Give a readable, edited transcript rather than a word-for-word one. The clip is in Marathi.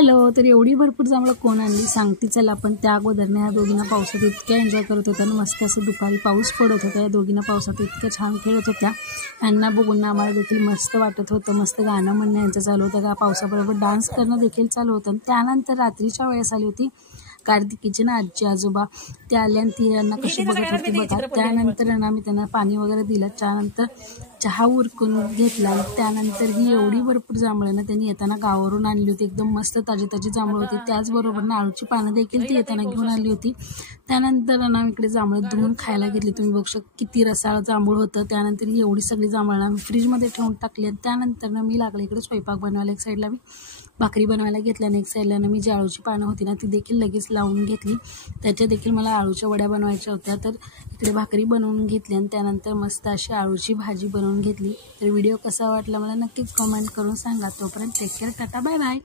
हॅलो. तर एवढी भरपूर जांभळं कोण आणली सांगते चला. पण त्या अगोदरने ह्या दोघींना पावसात इतक्या एन्जॉय करत होत्या ना, मस्त असं दुपारी पाऊस पडत होता. या दोघींना पावसात इतकं छान खेळत होत्या. यांना बघून आम्हाला देखील मस्त वाटत होतं. मस्त गाणं म्हणणं यांचं चालू होतं, का पावसाबरोबर डान्स करणं देखील चालू होतं. त्यानंतर रात्रीच्या वेळेस आली होती कार्तिकीचे ना आजी आजोबा. ते आले आणि ती यांना कशी बघत होती बघा. त्यानंतर आम्ही त्यांना पाणी वगैरे दिलं. त्यानंतर चहा उरकून घेतला. त्यानंतर ही एवढी भरपूर जांभळं ना त्यांनी येताना गावावरून आणली होती. एकदम मस्त ताजी ताजी जांभळं होती. त्याचबरोबर ना आळूची पानं देखील ती येताना घेऊन आली होती. त्यानंतर ना इकडे जांभळं धुवून खायला घेतली. तुम्ही बघू शकता किती रसाळ जांभूळ होतं. त्यानंतर ही एवढी सगळी जांभळं आम्ही फ्रीजमध्ये ठेवून टाकली. आणि त्यानंतर ना मी लागले इकडे स्वयंपाक बनवायला. एक साईडला मी भाकरी बनवायला घेतल्या आणि एक साईडला ना मी जी आळूची पानं होती ना ती देखील लगेच लावून घेतली. त्याच्या देखील मला आळूच्या वड्या बनवायच्या होत्या. तर इकडे भाकरी बनवून घेतली आणि त्यानंतर मस्त अशी आळूची भाजी बनवून घेतली. तर व्हिडिओ कसा वाटला मला नक्कीच कमेंट करून सांगा. तोपर्यंत take care, tata, bye bye.